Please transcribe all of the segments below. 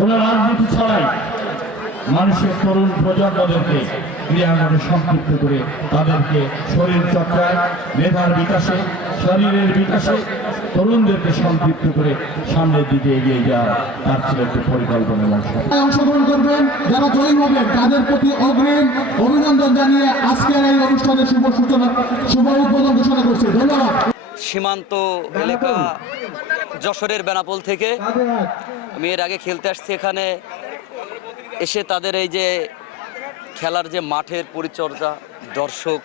কোন রাজনীতি ছাড়াই মানুষের তরুণ প্রজন্মদেরকে ক্রিয়াঙ্গনে সম্পৃক্ত করে তাদেরকে শরীর চর্চায় মেধার বিকাশে শরীরের বিকাশে তরুণদেরকে সম্পৃক্ত করে সামনের দিকে এগিয়ে যাওয়া তার ছিল একটি পরিকল্পনা অংশগ্রহণ করবেন যারা জয়ী হবেন তাদের প্রতি অগ্রিম অভিনন্দন জানিয়ে আজকের এই অনুষ্ঠানের শুভ সূচনা শুভ উদ্বোধন ঘোষণা করছি। ধন্যবাদ। সীমান্ত এলাকা যশোরের বেনাপোল থেকে। আমি এর আগে খেলতে আসছি এখানে। এসে তাদের এই যে খেলার যে মাঠের পরিচর্যা দর্শক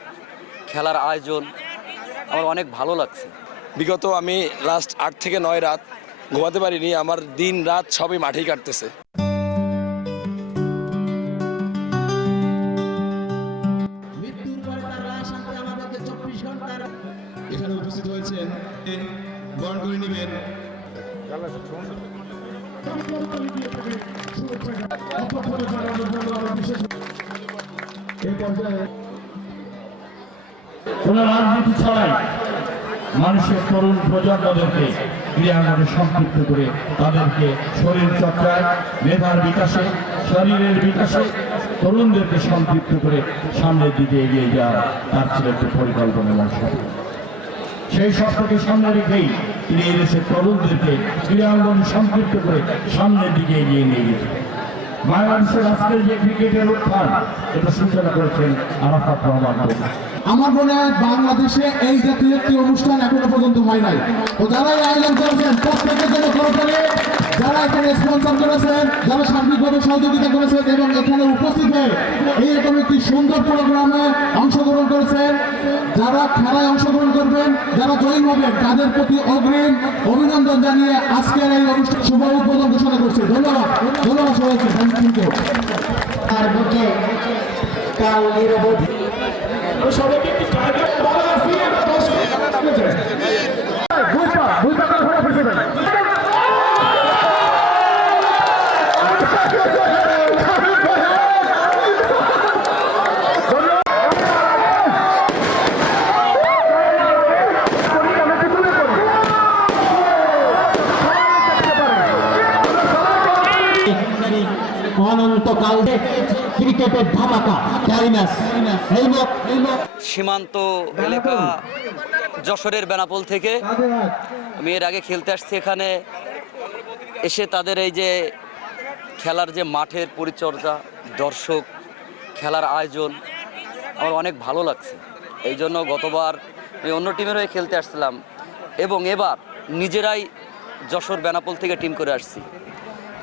খেলার আয়োজন আমার অনেক ভালো লাগছে। বিগত আমি লাস্ট আট থেকে নয় রাত ঘুমাতে পারিনি আমার দিন রাত সবই মাঠেই কাটতেছে। এখানে উপস্থিত হয়েছেন। বরণ করে নেবেন। কোন রাজনীতি ছাড়াই মানুষের তরুণ প্রজন্মদেরকে ক্রিয়াঙ্গনে সম্পৃক্ত করে তাদেরকে শরীর চর্চায়, মেধার বিকাশে, শরীরের বিকাশে তরুণদেরকে সম্পৃক্ত করে সামনের দিকে এগিয়ে যাওয়া তার ছিল একটি পরিকল্পনা। সেই স্বপ্নকে সামনে রেখেই তিনি এসে তরুণদেরকে ক্রীড়াঙ্গন সম্পৃক্ত করে সামনের দিকে এগিয়ে নিয়ে গেছে। বাংলাদেশের আজকের যে ক্রিকেটের উত্থান, এটা সূচনা করেছেন আরাফাত রহমান। আমার মনে হয় বাংলাদেশে এই জাতীয় একটি অনুষ্ঠান এখনও পর্যন্ত হয় নাই। তো যারা আয়োজন করেছেন, প্রত্যেকের জন্য যারা এখানে স্পন্সর করেছেন যারা সার্বিকভাবে সহযোগিতা করেছেন এবং এখানে উপস্থিত হয়ে এই রকম একটি সুন্দর প্রোগ্রামে অংশগ্রহণ করেছেন যারা খেলায় অংশগ্রহণ করবেন যারা জয়ী হবেন তাদের প্রতি অগ্রিম অভিনন্দন জানিয়ে আজকের এই অনুষ্ঠান শুভ উদ্বোধন ঘোষণা করছি। ধন্যবাদ। ধন্যবাদ সবাইকে। থ্যাংক ইউ তার কাল নিরবধি। সীমান্ত এলাকা যশোরের বেনাপোল থেকে। আমি এর আগে খেলতে আসছি এখানে। এসে তাদের এই যে খেলার যে মাঠের পরিচর্যা, দর্শক, খেলার আয়োজন, আমার অনেক ভালো লাগছে। এই জন্য গতবার আমি অন্য টিমের হয়ে খেলতে আসছিলাম এবং এবার নিজেরাই যশোর বেনাপোল থেকে টিম করে আসছি।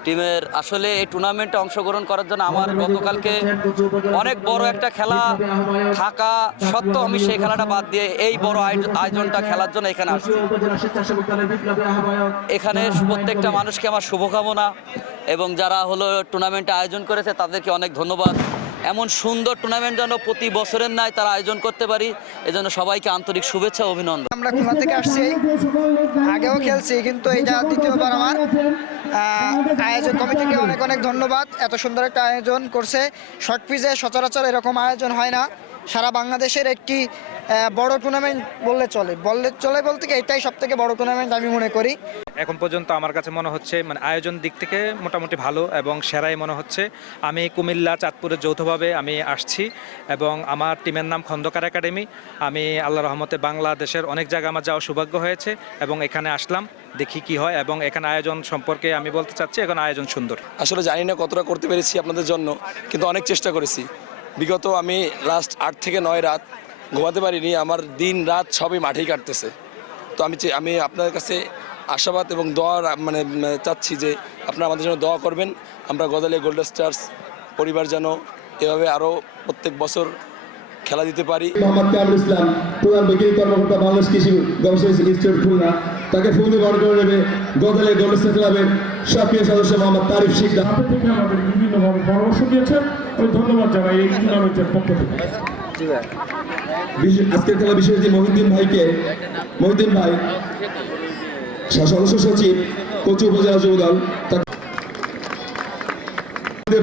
টিমের আসলে এই টুর্নামেন্টে অংশগ্রহণ করার জন্য আমার গতকালকে অনেক বড় একটা খেলা থাকা সত্ত্বেও আমি সেই খেলাটা বাদ দিয়ে এই বড় আয়োজ- আয়োজনটা খেলার জন্য এখানে আসছি। এখানে প্রত্যেকটা মানুষকে আমার শুভকামনা এবং যারা হলো টুর্নামেন্টে আয়োজন করেছে তাদেরকে অনেক ধন্যবাদ। এমন সুন্দর টুর্নামেন্ট যেন প্রতি বছরের ন্যায় তারা আয়োজন করতে পারি, এজন্য সবাইকে আন্তরিক শুভেচ্ছা অভিনন্দন। আমরা খুলনা থেকে আসছি। আগেও খেলছি, কিন্তু এইটা দ্বিতীয়বার আমার আয়োজন কমিটিকে অনেক অনেক ধন্যবাদ। এত সুন্দর একটা আয়োজন করছে। শর্ট পিজে সচরাচর এরকম আয়োজন হয় না। সারা বাংলাদেশের একটি বড় টুর্নামেন্ট বললে চলে। বললে চলে বলতে কি এটাই সব থেকে বড় টুর্নামেন্ট আমি মনে করি। এখন পর্যন্ত আমার কাছে মনে হচ্ছে মানে আয়োজন দিক থেকে মোটামুটি ভালো এবং সেরাই মনে হচ্ছে। আমি কুমিল্লা চাঁদপুরে যৌথভাবে আমি আসছি এবং আমার টিমের নাম খন্দকার একাডেমি। আমি আল্লাহ রহমতে বাংলাদেশের অনেক জায়গা আমার যাওয়ার সৌভাগ্য হয়েছে এবং এখানে আসলাম দেখি কি হয় এবং এখানে আয়োজন সম্পর্কে আমি বলতে চাচ্ছি এখন আয়োজন সুন্দর। আসলে জানি না কতটা করতে পেরেছি আপনাদের জন্য কিন্তু অনেক চেষ্টা করেছি। বিগত আমি লাস্ট আট থেকে নয় রাত ঘুমাতে পারিনি আমার দিন রাত সবই মাঠেই কাটতেছে। তো আমি আমি আপনাদের কাছে আশাবাদ এবং দোয়ার মানে চাচ্ছি যে আপনারা আমাদের জন্য দোয়া করবেন। আমরা গদালিয়া গোল্ডেন স্টার্স পরিবার যেন এভাবে আরও প্রত্যেক বছর খেলা দিতে পারি। মোহাম্মদ কামরুল ইসলাম প্রধান বৈজ্ঞানিক কর্মকর্তা বাংলাদেশ কৃষি গবেষণা ইনস্টিটিউট খুলনা। তাকে ফুল দিয়ে বড় করে নেবে গদালে গোলস্টার ক্লাবের সক্রিয় সদস্য মোহাম্মদ তারিফ শিকদার। আপনি থেকে আমাদের বিভিন্নভাবে পরামর্শ দিয়েছেন। আমি ধন্যবাদ জানাই এই টুর্নামেন্টের পক্ষ থেকে। আজকের খেলা বিশেষ যে মহিউদ্দিন ভাইকে। মহিউদ্দিন ভাই সদস্য সচিব, কচু উপজেলা যুবদল, তাকে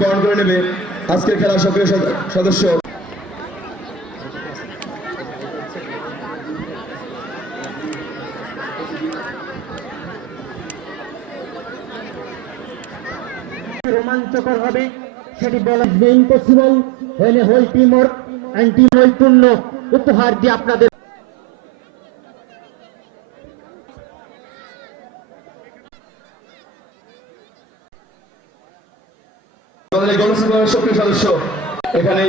বরণ করে নেবে আজকের খেলার সক্রিয় সদস্য। রোমাঞ্চকর হবে, সেটি বলা ইম্পসিবল হলে হোল টিম ওয়ার্ক অ্যান্ড নৈপুণ্য উপহার দিয়ে আপনাদের সক্রিয় সদস্য এখানে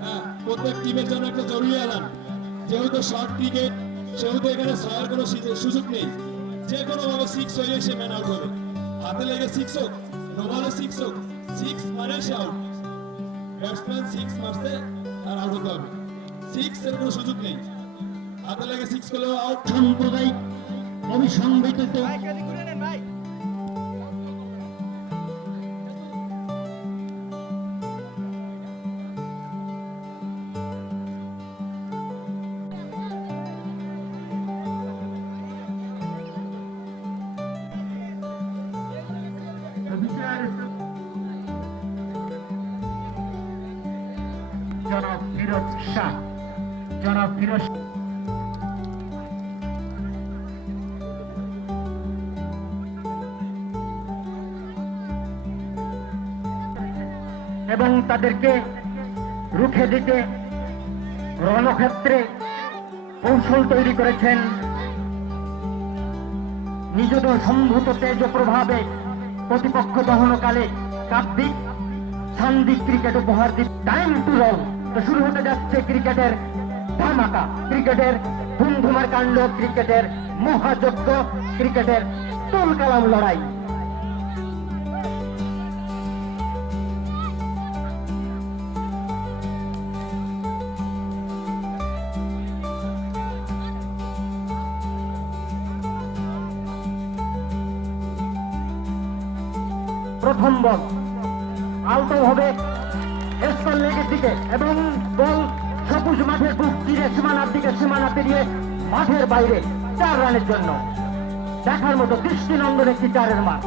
হ্যাঁ, প্রত্যেক টিমের জন্য একটা জরুরি অ্যালার্ম যেহেতু শর্ট ক্রিকেট সেহেতু এখানে ছয়ের কোনো সুযোগ নেই। যে কোনো ভাবে সিক্স হয়ে সে ম্যান আউট হবে। হাতে লেগে সিক্স হোক নো বলে সিক্স হোক সিক্স মানে সে আউট ব্যাটসম্যান সিক্স মারছে আর আউট হতে হবে। সিক্স এর কোনো সুযোগ নেই। হাতে লেগে সিক্স করলেও আউট সাম্প্রদায়িক অবিসংবিত ফিরোজ শাহ জনাব ফিরোজ এবং তাদেরকে রুখে দিতে রণক্ষেত্রে কৌশল তৈরি করেছেন। নিজেদের সম্ভূত তেজ প্রভাবে প্রতিপক্ষ দহনকালে কাব্যিক, সান্দিক ক্রিকেট উপহার দি টাইম টু রল শুরু হতে যাচ্ছে ক্রিকেটের ধামাকা। ক্রিকেটের ধুমধুমার কাণ্ড, ক্রিকেটের মহাযজ্ঞ, ক্রিকেটের তুল কালাম লড়াই। প্রথম বল। আলতো হবে স্কোর লেগের দিকে এবং বল সবুজ মাঠের বুক তীরে সীমানার দিকে সীমানা পেরিয়ে মাঠের বাইরে চার রানের জন্য। দেখার মতো দৃষ্টিনন্দন একটি চারের মাঠ।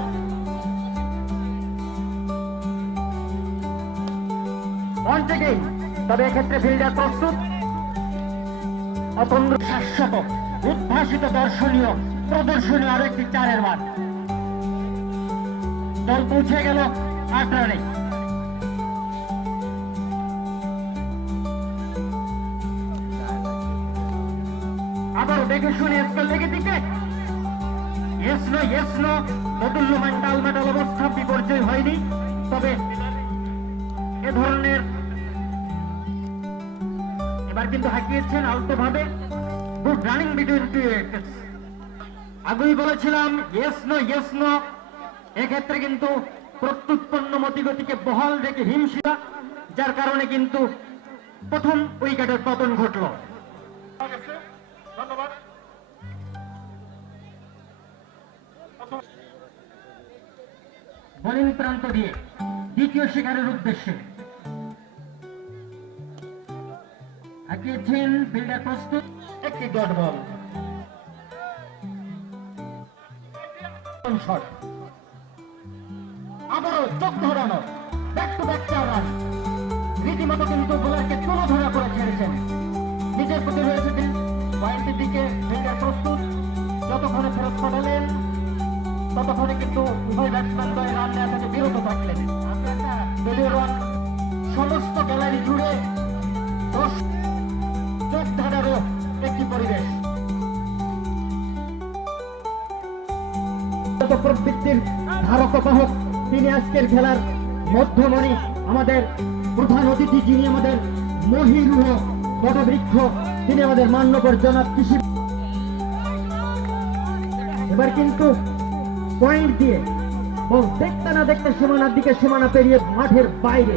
ওয়ান সেকেন্ড তবে এক্ষেত্রে ফিল্ডার প্রস্তুত। অতন্দ্র শাশ্বত, উদ্ভাসিত দর্শনীয়, প্রদর্শনীয় আরও একটি চারের মাঠ। দল পৌঁছে গেল আট রানে। আবার দেখে শুনে স্কোর লেগে দিকে। নো নো টালমাটাল অবস্থা বিপর্যয় হয়নি। তবে এ ধরনের এবার কিন্তু হাঁকিয়েছেন গুড রানিং বিটুইন টু আগেই বলেছিলাম ইয়েস নো ইয়েস নো এক্ষেত্রে কিন্তু প্রত্যুৎপন্ন মতিগতিকে বহাল রেখে হিমশিলা যার কারণে কিন্তু প্রথম উইকেটের পতন ঘটল। বোলিং প্রান্ত দিয়ে দ্বিতীয় শিকারের উদ্দেশ্যে। হাঁকিয়েছেন ফিল্ডার প্রস্তুত একটি ডট বল শট আবারও চোখ ধরানো। ব্যাক টু ব্যাক চার রান রীতিমতো কিন্তু বোলারকে তুলো ধরা করে ছেড়েছেন। নিজের প্রতি রয়েছে পয়েন্টের দিকে ফিল্ডার প্রস্তুত। যতক্ষণে ফেরত পাঠালেন, ততক্ষণে কিন্তু উভয় ব্যাটসম্যান দ্বয় রান নেওয়া থেকে বিরত থাকলেন। দলীয় রান সমস্ত গ্যালারি জুড়ে দশ একটি পরিবেশ। প্রবৃত্তির ধারক বাহক, তিনি আজকের খেলার মধ্যমণি আমাদের প্রধান অতিথি যিনি আমাদের মহিরুহ বটবৃক্ষ, তিনি আমাদের মান্যকর জনাব কৃষি। এবার কিন্তু পয়েন্ট দিয়ে দেখতে না দেখতে সীমানার দিকে সীমানা পেরিয়ে মাঠের বাইরে।